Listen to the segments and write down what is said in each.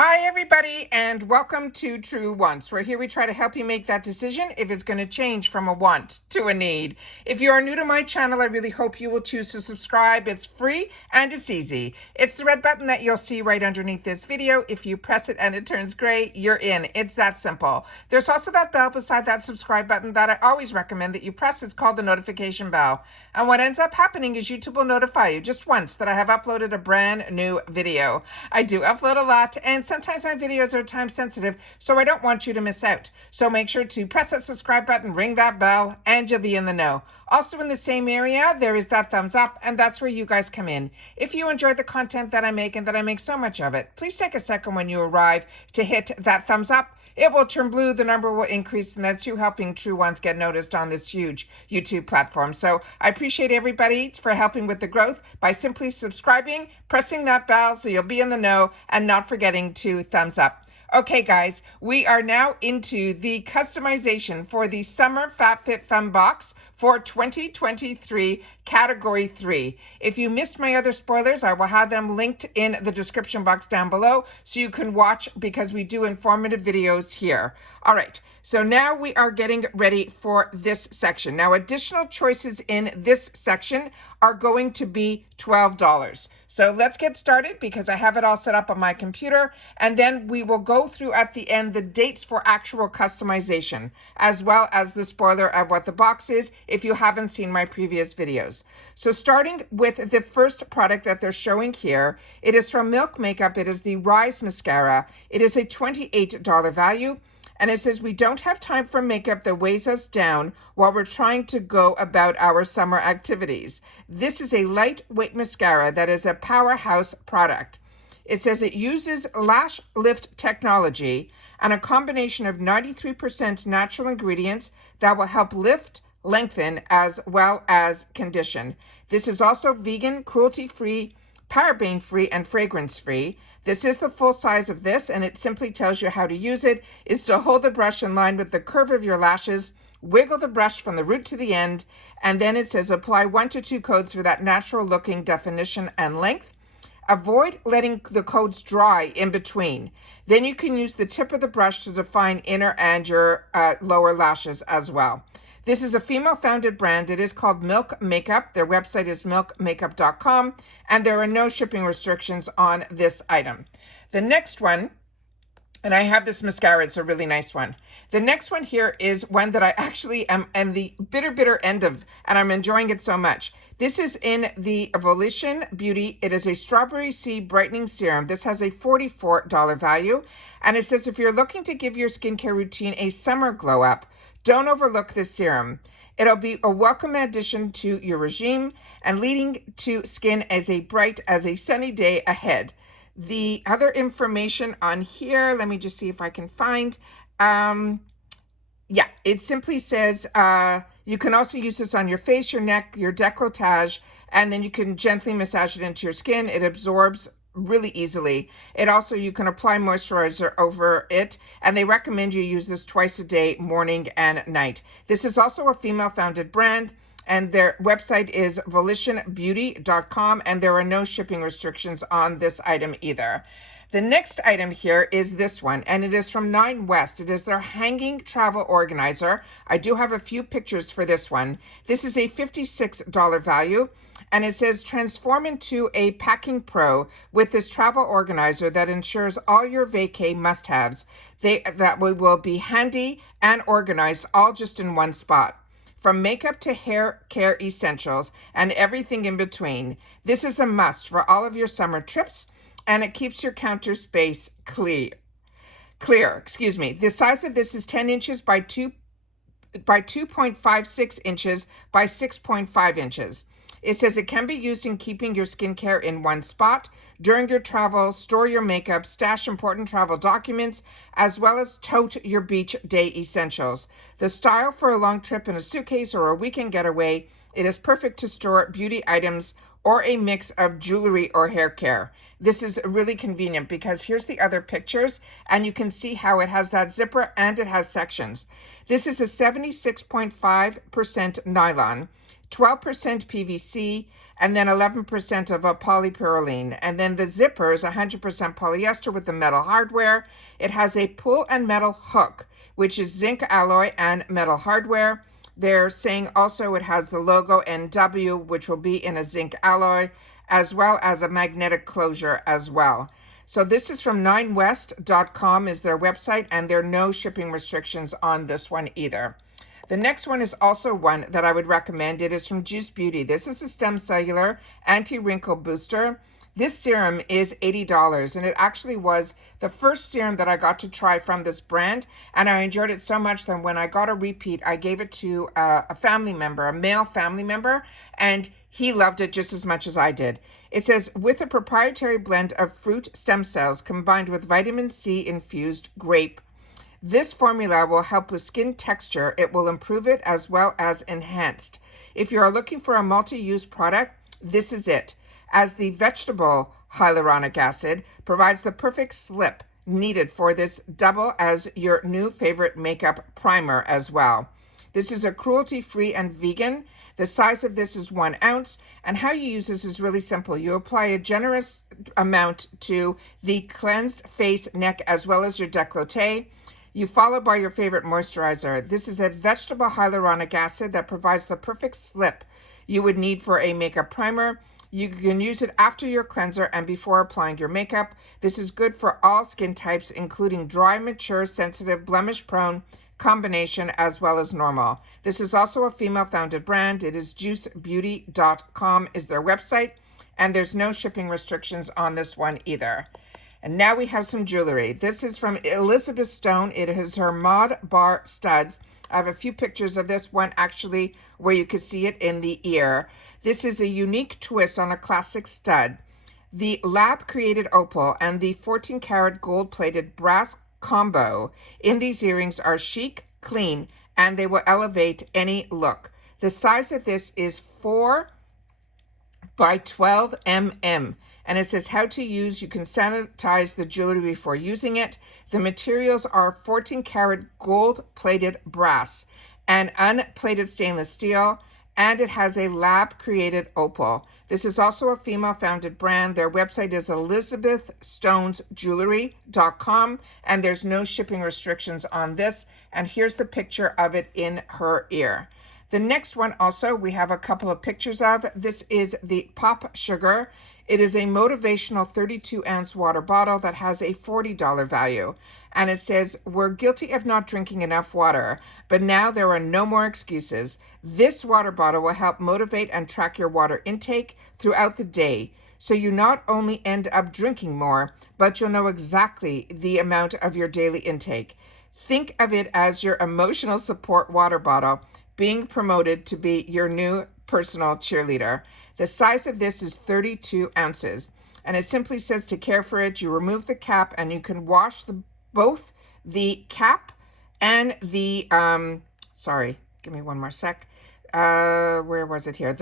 Hi, everybody, and welcome to True Wants, where here we try to help you make that decision if it's going to change from a want to a need. If you are new to my channel, I really hope you will choose to subscribe. It's free and it's easy. It's the red button that you'll see right underneath this video. If you press it and it turns gray, you're in. It's that simple. There's also that bell beside that subscribe button that I always recommend that you press. It's called the notification bell. And what ends up happening is YouTube will notify you just once that I have uploaded a brand new video. I do upload a lot, and sometimes my videos are time sensitive, so I don't want you to miss out. So make sure to press that subscribe button, ring that bell, and you'll be in the know. Also in the same area, there is that thumbs up, and that's where you guys come in. If you enjoy the content that I make and that I make so much of it, please take a second when you arrive to hit that thumbs up. It will turn blue, the number will increase, and that's you helping True Ones get noticed on this huge YouTube platform. So I appreciate everybody for helping with the growth by simply subscribing, pressing that bell so you'll be in the know, and not forgetting to thumbs up. Okay, guys, we are now into the customization for the Summer FabFitFun box for 2023 Category 3. If you missed my other spoilers, I will have them linked in the description box down below so you can watch, because we do informative videos here. All right, so now we are getting ready for this section. Now, additional choices in this section are going to be $12. So let's get started, because I have it all set up on my computer, and then we will go through at the end the dates for actual customization, as well as the spoiler of what the box is if you haven't seen my previous videos. So starting with the first product that they're showing here, it is from Milk Makeup. It is the Rise Mascara. It is a $28 value. And it says, we don't have time for makeup that weighs us down while we're trying to go about our summer activities. This is a lightweight mascara that is a powerhouse product. It says it uses lash lift technology and a combination of 93% natural ingredients that will help lift, lengthen, as well as condition. This is also vegan, cruelty-free, paraben-free, and fragrance-free. This is the full size of this, and it simply tells you how to use it. Is to hold the brush in line with the curve of your lashes, wiggle the brush from the root to the end, and then it says apply 1 to 2 coats for that natural looking definition and length. Avoid letting the coats dry in between. Then you can use the tip of the brush to define inner and your lower lashes as well. This is a female-founded brand. It is called Milk Makeup. Their website is milkmakeup.com, and there are no shipping restrictions on this item. The next one, and I have this mascara. It's a really nice one. The next one here is one that I actually am in the bitter end of, and I'm enjoying it so much. This is in the Volition Beauty. It is a strawberry seed brightening serum. This has a $44 value, and it says if you're looking to give your skincare routine a summer glow up, don't overlook this serum. It'll be a welcome addition to your regime and leading to skin as bright as a sunny day ahead. The other information on here, let me just see if I can find. Yeah, it simply says you can also use this on your face, your neck, your décolletage, and then you can gently massage it into your skin. It absorbs really easily. It also, you can apply moisturizer over it, and they recommend you use this twice a day, morning and night. This is also a female-founded brand, and their website is volitionbeauty.com, and there are no shipping restrictions on this item either. The next item here is this one, and it is from 9 West. It is their hanging travel organizer. I do have a few pictures for this one. This is a $56 value, and it says transform into a packing pro with this travel organizer that ensures all your vacay must-haves that will be handy and organized, all just in one spot. From makeup to hair care essentials and everything in between, this is a must for all of your summer trips, and it keeps your counter space clear. The size of this is 10 inches by 2.56 inches by 6.5 inches. It says it can be used in keeping your skincare in one spot. During your travel, store your makeup, stash important travel documents, as well as tote your beach day essentials. The style for a long trip in a suitcase or a weekend getaway, it is perfect to store beauty items or a mix of jewelry or hair care. This is really convenient because here's the other pictures, and you can see how it has that zipper and it has sections. This is a 76.5% nylon, 12% PVC, and then 11% of a polypropylene. And then the zipper is 100% polyester with the metal hardware. It has a pull and metal hook, which is zinc alloy and metal hardware. They're saying also it has the logo NW, which will be in a zinc alloy, as well as a magnetic closure as well. So this is from 9west.com is their website, and there are no shipping restrictions on this one either. The next one is also one that I would recommend. It is from Juice Beauty. This is a stem cellular anti-wrinkle booster. This serum is $80, and it actually was the first serum that I got to try from this brand, and I enjoyed it so much that when I got a repeat, I gave it to a family member, a male family member, and he loved it just as much as I did. It says, with a proprietary blend of fruit stem cells combined with vitamin C infused grape, this formula will help with skin texture. It will improve it as well as enhanced. If you are looking for a multi-use product, this is it, as the vegetable hyaluronic acid provides the perfect slip needed for this double as your new favorite makeup primer as well. This is a cruelty-free and vegan. The size of this is 1 ounce, and how you use this is really simple. You apply a generous amount to the cleansed face, neck, as well as your décolleté. You follow by your favorite moisturizer. This is a vegetable hyaluronic acid that provides the perfect slip you would need for a makeup primer. You can use it after your cleanser and before applying your makeup. This is good for all skin types, including dry, mature, sensitive, blemish-prone, combination, as well as normal. This is also a female-founded brand. It is juicebeauty.com is their website, and there's no shipping restrictions on this one either. And now we have some jewelry. This is from Elizabeth Stone. It is her Mod Bar studs. I have a few pictures of this one actually where you can see it in the ear. This is a unique twist on a classic stud. The lab-created opal and the 14-karat gold-plated brass combo in these earrings are chic, clean, and they will elevate any look. The size of this is 4 by 12 mm. And it says how to use. You can sanitize the jewelry before using it. The materials are 14-karat gold-plated brass and unplated stainless steel, and it has a lab-created opal. This is also a female-founded brand. Their website is elizabethstonesjewelry.com, and there's no shipping restrictions on this. And here's the picture of it in her ear. The next one also, we have a couple of pictures of. This is the PopSugar. It is a motivational 32-ounce water bottle that has a $40 value. And it says, we're guilty of not drinking enough water, but now there are no more excuses. This water bottle will help motivate and track your water intake throughout the day. So you not only end up drinking more, but you'll know exactly the amount of your daily intake. Think of it as your emotional support water bottle being promoted to be your new personal cheerleader. The size of this is 32 ounces, and it simply says to care for it, you remove the cap and you can wash both the cap and the, sorry, give me one more sec. Where was it here?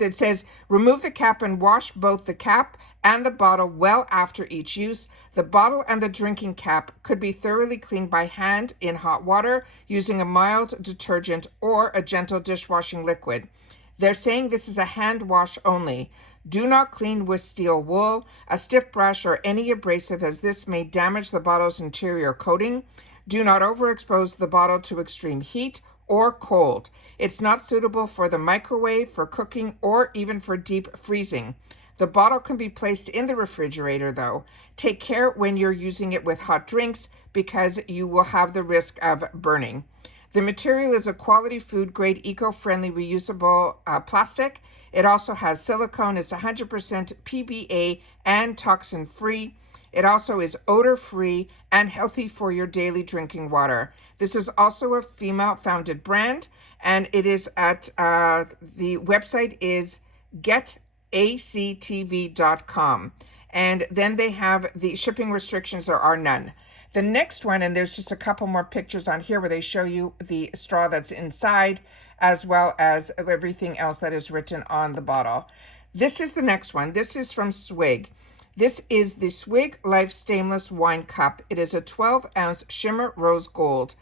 It says remove the cap and wash both the cap and the bottle well after each use. The bottle and the drinking cap could be thoroughly cleaned by hand in hot water using a mild detergent or a gentle dishwashing liquid. They're saying this is a hand wash only. Do not clean with steel wool, a stiff brush, or any abrasive, as this may damage the bottle's interior coating. Do not overexpose the bottle to extreme heat or cold. It's not suitable for the microwave, for cooking, or even for deep freezing. The bottle can be placed in the refrigerator, though. Take care when you're using it with hot drinks because you will have the risk of burning. The material is a quality food-grade, eco-friendly, reusable plastic. It also has silicone. It's 100% PBA and toxin-free. It also is odor-free and healthy for your daily drinking water. This is also a female-founded brand, and it is at, the website is getactv.com. And then they have the shipping restrictions, there are none. The next one, and there's just a couple more pictures on here where they show you the straw that's inside, as well as everything else that is written on the bottle. This is the next one. This is from Swig. This is the Swig Life Stainless Wine Cup. It is a 12-ounce shimmer rose gold.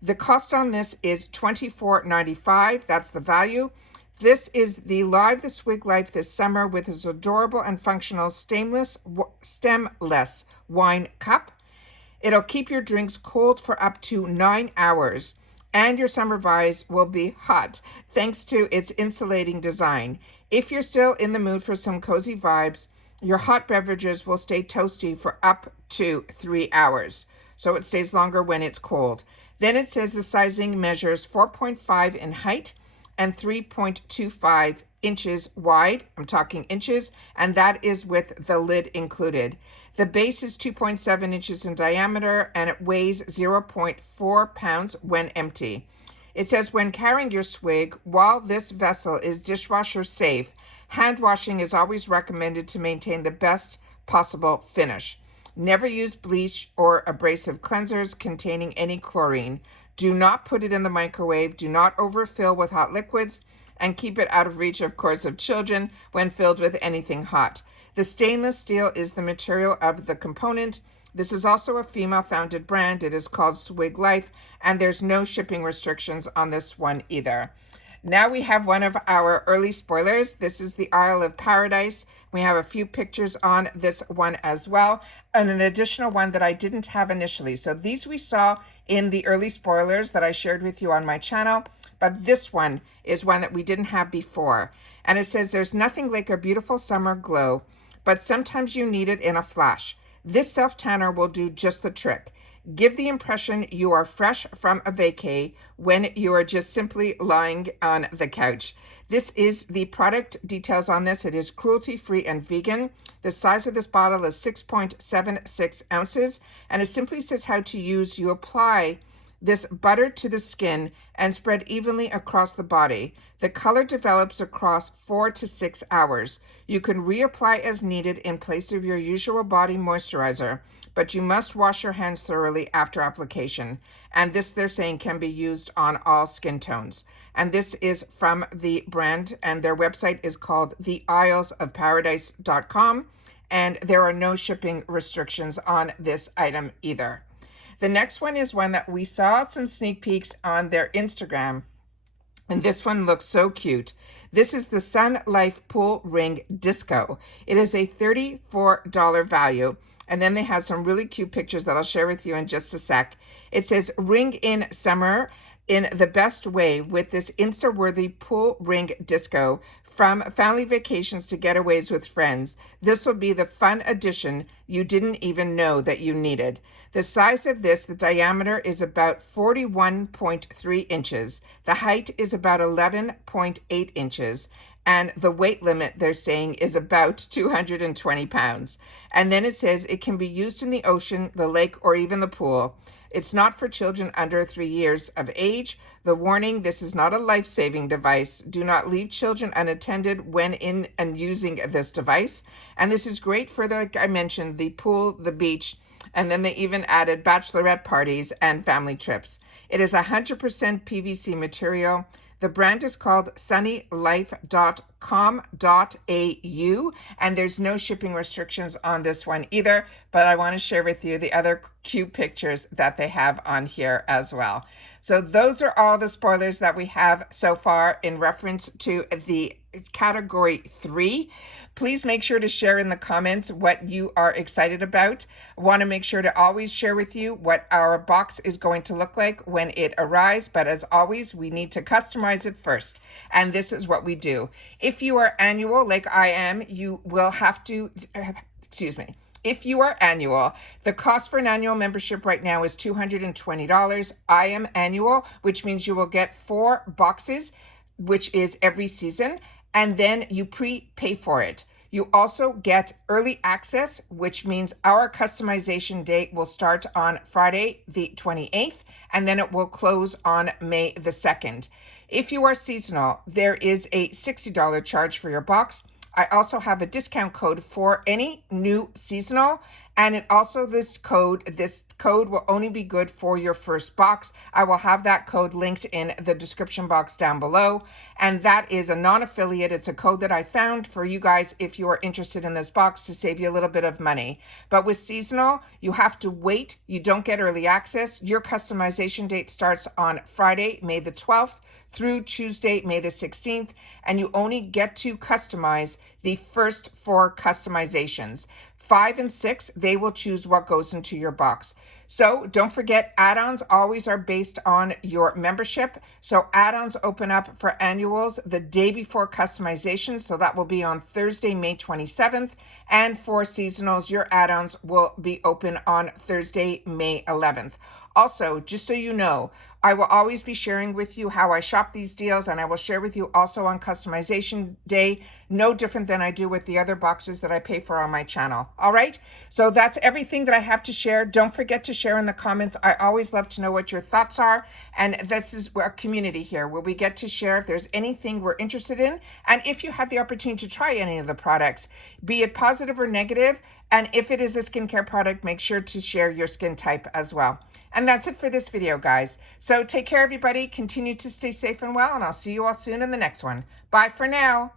The cost on this is $24.95. That's the value. This is the Live the Swig Life this summer with its adorable and functional stemless wine cup. It'll keep your drinks cold for up to 9 hours, and your summer vibes will be hot thanks to its insulating design. If you're still in the mood for some cozy vibes, your hot beverages will stay toasty for up to 3 hours, so it stays longer when it's cold. Then it says the sizing measures 4.5 in height and 3.25 inches wide. I'm talking inches, and that is with the lid included. The base is 2.7 inches in diameter, and it weighs 0.4 pounds when empty. It says when carrying your swig, while this vessel is dishwasher safe, hand washing is always recommended to maintain the best possible finish. Never use bleach or abrasive cleansers containing any chlorine. Do not put it in the microwave. Do not overfill with hot liquids, and keep it out of reach, of course, of children when filled with anything hot. The stainless steel is the material of the component. This is also a female-founded brand. It is called Swig Life, and there's no shipping restrictions on this one either. Now we have one of our early spoilers. This is the Isle of Paradise. We have a few pictures on this one as well, and an additional one that I didn't have initially. So these we saw in the early spoilers that I shared with you on my channel, but this one is one that we didn't have before. And it says, there's nothing like a beautiful summer glow, but sometimes you need it in a flash. This self-tanner will do just the trick. Give the impression you are fresh from a vacay when you are just simply lying on the couch. This is the product details on this. It is cruelty-free and vegan. The size of this bottle is 6.76 ounces, and it simply says how to use. You apply this butter to the skin and spread evenly across the body. The color develops across 4 to 6 hours. You can reapply as needed in place of your usual body moisturizer, but you must wash your hands thoroughly after application. And this, they're saying, can be used on all skin tones. And this is from the brand, and their website is called theIslesofParadise.com, and there are no shipping restrictions on this item either. The next one is one that we saw some sneak peeks on their Instagram, and this one looks so cute. This is the Sunlife Pool Ring Disco. It is a $34 value, and then they have some really cute pictures that I'll share with you in just a sec. It says, ring in summer in the best way with this Insta-worthy pool ring disco. From family vacations to getaways with friends, this will be the fun addition you didn't even know that you needed. The size of this, the diameter is about 41.3 inches. The height is about 11.8 inches. And the weight limit, they're saying, is about 220 pounds. And then it says it can be used in the ocean, the lake, or even the pool. It's not for children under 3 years of age. The warning, this is not a life-saving device. Do not leave children unattended when in and using this device. And this is great for, like I mentioned, the pool, the beach, and then they even added bachelorette parties and family trips. It is 100% PVC material. The brand is called sunnylife.com.au, and there's no shipping restrictions on this one either, but I want to share with you the other cute pictures that they have on here as well. So those are all the spoilers that we have so far in reference to the category 3. Please make sure to share in the comments what you are excited about. I want to make sure to always share with you what our box is going to look like when it arrives. But as always, we need to customize it first. And this is what we do. If you are annual, like I am, you will have to, If you are annual, the cost for an annual membership right now is $220. I am annual, which means you will get 4 boxes, which is every season, and then you prepay for it. You also get early access, which means our customization date will start on Friday the 28th, and then it will close on May the 2nd. If you are seasonal, there is a $60 charge for your box. I also have a discount code for any new seasonal, And it also, this code will only be good for your first box. I will have that code linked in the description box down below. And that is a non-affiliate. It's a code that I found for you guys if you are interested in this box to save you a little bit of money. But with seasonal, you have to wait. You don't get early access. Your customization date starts on Friday, May the 12th through Tuesday, May the 16th, and you only get to customize the first 4 customizations. 5 and 6, they will choose what goes into your box. So don't forget, add-ons always are based on your membership. So add-ons open up for annuals the day before customization. So that will be on Thursday, May 27th. And for seasonals, your add-ons will be open on Thursday, May 11th. Also, just so you know, I will always be sharing with you how I shop these deals, and I will share with you also on customization day, no different than I do with the other boxes that I pay for on my channel. All right, so that's everything that I have to share. Don't forget to share in the comments. I always love to know what your thoughts are, and this is our community here where we get to share if there's anything we're interested in, and if you have the opportunity to try any of the products, be it positive or negative, and if it is a skincare product, make sure to share your skin type as well. And that's it for this video, guys. So take care, everybody. Continue to stay safe and well, and I'll see you all soon in the next one. Bye for now.